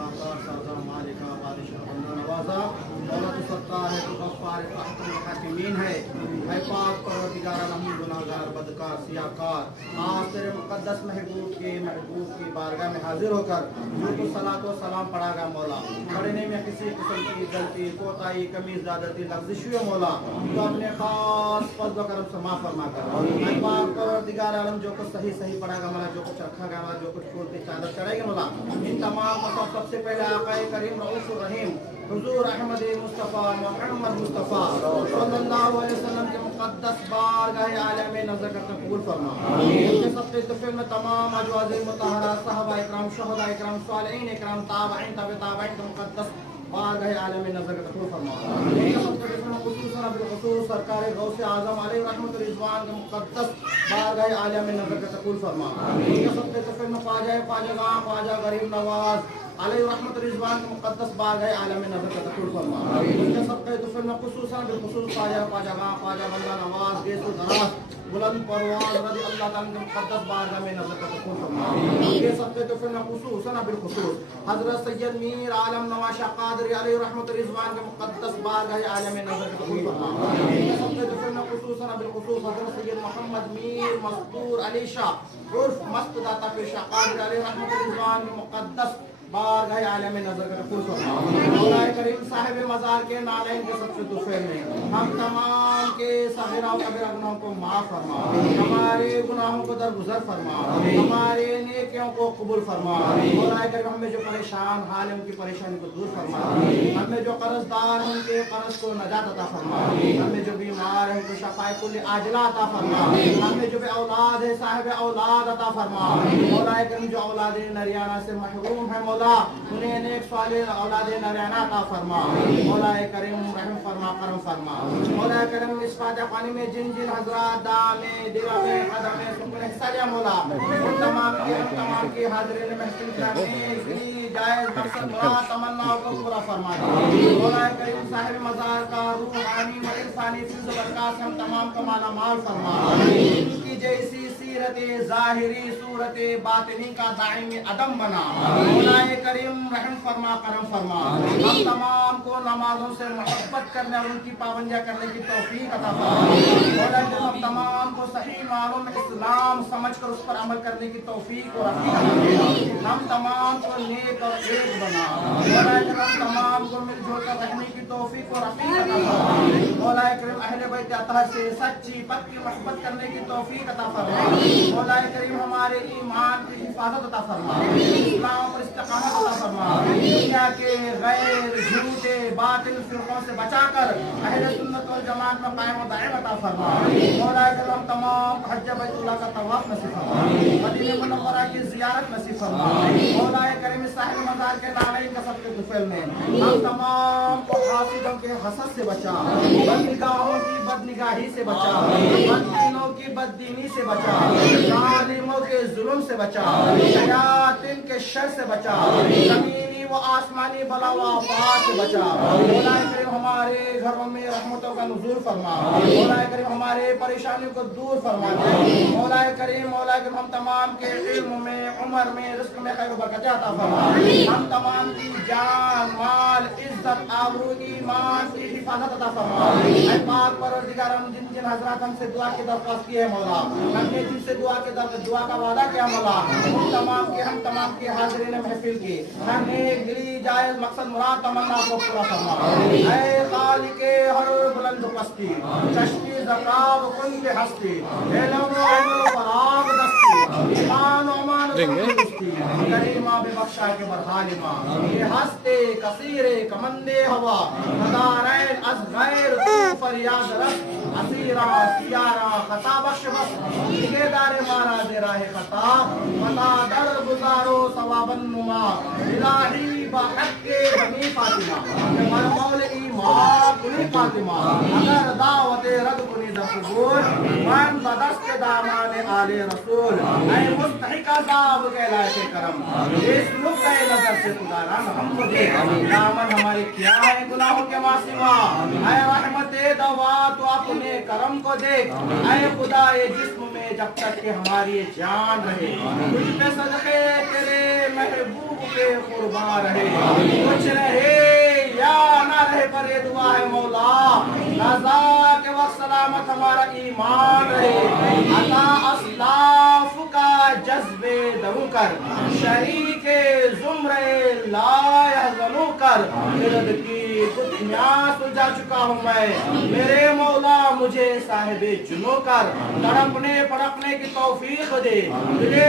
माता साजा मालिका बादशाह बंदा नवाजा मौला तो सत्ता है तो गफ्फार अहकम हाकिमीन है पाक परवरदिगार आलम गुनाहगार बदकार सियाकार आज तेरे मुकद्दस महबूब की बारगाह में हाजिर होकर जो कुछ सलात व सलाम पढ़ागा मौला पढ़ने में किसी किस्म की गलती कोताही कमी ज़्यादती लफ्ज़िश हुई मौला तो अपने खास फज़्ल व करम से माफ़ फरमा कर पाक परवरदिगार आलम जो कुछ सही सही पढ़ागा मौला जो कुछ रखा गया मौला जो कुछ फूल की चादर चढ़ाएगी मौला इन तमाम को सबसे पहले आक़ाए करीम रऊफ़ुर रहीम हुजूर अहमद मुस्तफ़ा मोहम्मद मुस्तफ़ा सल्लल्लाहु अलैहि वसल्लम के मुक़द्दस बारगाह आला में नज़र करके कबूल फरमा उनके सबके तफ़सील में तमाम अज़वाज मुतहरा सहाबा इकराम शुहदा इकराम सालिहीन इकराम ताबईन तबे ताबईन के मुक़द्दस बारगाह आला में नज़र करके कबूल फरमा उनके सबके तफ़सील में खुसूसन बिलखुसूस सरकार गौसे आज़म अलैहि रहमत रिज़वान के मुक़द्दस बारगाह आला में नज़र करके कबूल फरमा उनके सबके तफ़सील में ख्वाजा गरीब नवाज अलैहि रहमत रिज़वान के मुक़द्दस बारगाह आला में नज़र करके कबूल फरमा उनके सबके तफ़सील में खुसूसन बिलखुसूस ख्वाजा बंदा नवाज गेसुल दराज बुलंद परवाज़ रज़ी अल्लाह ताला के मुक़द्दस बारगाह में नज़र करके कबूल फरमा उनके सबके तफ़सील में खुसूसन बिलखुसूस हज़रत सैयद मीर आलम नवाज़ शाह क़ादरी अलैहि रहमत रिज़वान के मुक़द्दस बारगाह आला में नज़र करके कबूल फरमा उनके सबके तफ़सील में खुसूसन बिलखुसूस हज़रत सैयद मोहम्मद मीर मस्तूर अली शाह उर्फ मस्त दाता पीर शाह क़ादरी अलैहि रहमत रिज़वान के मुक़द्दस बारगाह आला में नज़र करके कबूल फरमा मौलाए करीम साहिब मज़ार के नालैन के सबसे दुश्मन में हम तमाम के सग़ीरा व कबीरा गुनाहों को माफ़ फरमा हमारे गुनाहों को दरगुजर फरमा हमारे नेकियों को कबूल फरमा मौलाए करीम हमें जो परेशान हाल है उनकी परेशानी को दूर फरमा हमें जो कर्ज़दार हैं उनके कर्ज़ को नजात अता फरमा हमें जो बीमार हैं उनको शफ़ाए कुल आजिला अता फरमा हमें जो औलाद है साहिब औलाद अता फरमा मौलाए करीम जो औलाद नरियाना से महरूम है उन्हें नेक सालिह औलाद नरियाना अता फरमा मौलाए करीम रहम फरमा करम फरमा मौलाए करीम इस फातिहा पानी में जिन जिन हज़रात दामे दिला में कदम में सुकून हिस्सा लिया मौला उन तमाम की हाज़िरीन महफिल में जायज़ मकसद मुराद तमन्नाओं को पूरा फरमा मौलाए करीम साहिब मज़ार का रूहानी व इंसानी फिज़ बरक़ात से हम तमाम को माला माल फरमा इनकी जैसी सीरत ज़ाहिरी सूरत बातिनी का दाइमी अदम बना मौलाए करीम रहम फरमा करम फरमा हम तमाम को नमाज़ों से मोहब्बत करने और उनकी पाबंदियाँ करने की तौफीक अता फरमा मौला हम तमाम को सही मालूम इस्लाम समझ कर उस पर अमल करने की तौफीक और हम तमाम को नेक और एक बना मौला हम तमाम को मिलजुल कर रहने की तौफीक और मौला करीम अहले बैत अतहर से सच्ची पक्की मोहब्बत करने की तौफीक अता फरमा मौला करीम हमारे ईमान की हिफाजत अता फरमा इस्लाम पर इस्तिकामत अता फरमा दुनिया के गैर झूठे बातिल फिरकों से बचाकर अहले सुन्नत वल जमात में कायम व दायम अता फरमा मौला करीम हम तमाम हज बैतुल्लाह का तवाफ नसीब फरमा मदीना मुनव्वरा की ज़ियारत नसीब फरमा मौला करीम साहिब मज़ार के नालैन का सबके दुफ़ैल में हम तमाम को हासिदों के हसद से बचा बदनिगाहों की बदनिगाही से बचा बददीनों की बददीनी से बचा जालिमों के जुल्म से बचा शयातीन के शर से बचा ज़मीनी व आसमानी बला व आफात से बचा मौला करीम हमारे घरों में रहमतों का नुज़ूल फरमा मौला करीम हमारे परेशानियों को दूर फरमा मौला करीम हम तमाम के इल्म में उम्र में रिज़्क़ में खैर बरकत अता फरमा हम तमाम की जान माल इज्जत आबरू ईमान की हिफाजत अता फरमा ऐ पाक परवरदिगार हम जिन जिन हज़रात हमसे दुआ की दरख्वास्त की है मौला हमने जिनसे दुआ का वादा किया मौला हम तमाम की हाज़िरीन महफिल की हमने दिली जायज़ मकसद मुराद तमन्ना को पूरा फरमा ऐ खालिक़े हर बुलंद पस्ती चश्ती ज़काब कुन के हस्ती इल्म व फराग दस्ती ईमान व मान करीमा बेबख्शा के बरहालिमा ये हस्ते कसीरे कमंदे हवा नदारैन अज़ गैर तू फरियाद रस असीरा सियारा खता बख्श बस निगहदार मारा दे राह खता मता दर गुजारो सवाबन नुमा इलाही बाहक़्क़े बनी फातिमा मर मौल ईमान कुनी फातिमा अगर दावते रद कुनी दस्तूर मन बदस्त दामान आले रसूल ऐ मुस्तहिक़ अज़ाब के लायक़ करम इस नुक्ते नज़र से खुदारा हम को दे दामन हमारे क्या है गुनाहों के मासिवा ऐ रहमत दवा तो अपने करम को देख ऐ खुदा ये जिस्म में جب تک کہ ہماری جان رہے، تجھ پہ صدقے تیرے محبوب کے قربان رہے، کچھ رہے یا نہ رہے پر یہ دعا ہے مولا، قضا کے وقت سلامت ہمارا ایمان رہے، عطا اسلاف کا جذب درو کر، شریک زمرے لا یحزنو کر، مرد کی دنیا سلجھا چکا ہوں میں، میرے مولا مجھے صاحب جنو کر، تڑپنے پڑپنے کی توفیق دے، مجھے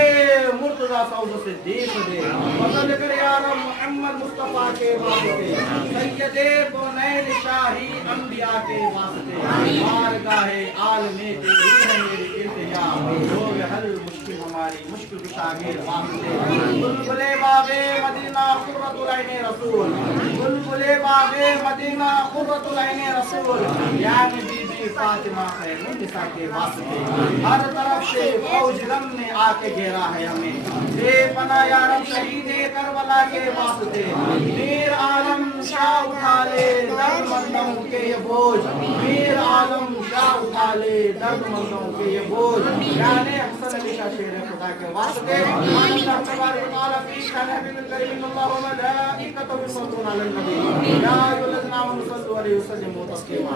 مرتضی سعود صدیق دے، فضل کر یا رب محمد مصطفیٰ کے واسطے، سید کونین شاہی انبیاء کے واسطے، بارگاہ عالم تیری ہے میری التجا، لوگ حل مشکل ہماری مشکل کشاگیر واسطے، بلبل باب مدینہ قرۃ العین رسول، بلبل باب مدینہ قرۃ العین رسول، یعنی بی بی فاطمہ خیر النساء کے واسطے، ہر طرف سے فوج غم نے آ کے گھیرا ہے ہمیں، بے پناہ یا رب شہید کربلا کے واسطے، میر عالم شاہ اٹھا لے درد مندوں کے یہ بوجھ، میر عالم شاہ اٹھا لے درد مندوں کے یہ بوجھ، یعنی حسن علی شاہ شیر خدا کے واسطے، اللہ تبارک و تعالی فی شان نبی الکریم اللہ و ملائکتہ یصلون علی النبی یا ایھا الذین آمنوا صلوا علیہ وسلموا تسلیما۔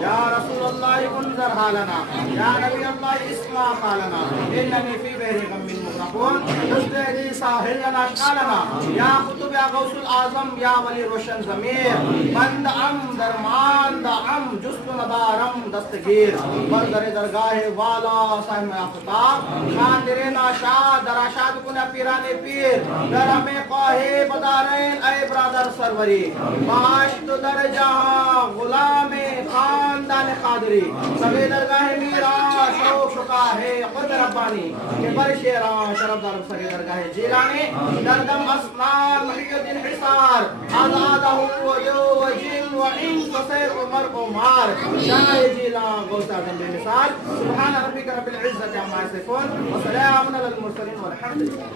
یا رسول اللہ انظر حالنا، یا نبی اللہ اسمع قالنا، اننی فی بحر غم مغرقون، اسقِ لی ساحل لنا اشکالنا، یا قطب یا غوث الاعظم یا ولی روشن ضمیر، بند ام درمان دا ام جست ندارم دستگیر، بردر درگاہ والا صاحب آفتاب، خاطر ناشاد دراشاد کن پیران پیر، در ہمیں خواہ بدارین اے برادر سروری، باشت در جہاں غلام خاندان قادری، سبھی درگاہ میرا شوق شکا ہے خود ربانی، کہ بر شیران شرف در سگے درگاہ جیلانی، دردم اسنان محی الدین حصار، آزادہ و جو و جن و انس و سیر عمر عمار، شاہ جیلان غوث اعظم بے مثال، سبحان ربک رب العزت عما یصفون، و سلام علی المرسلین والحمد للہ۔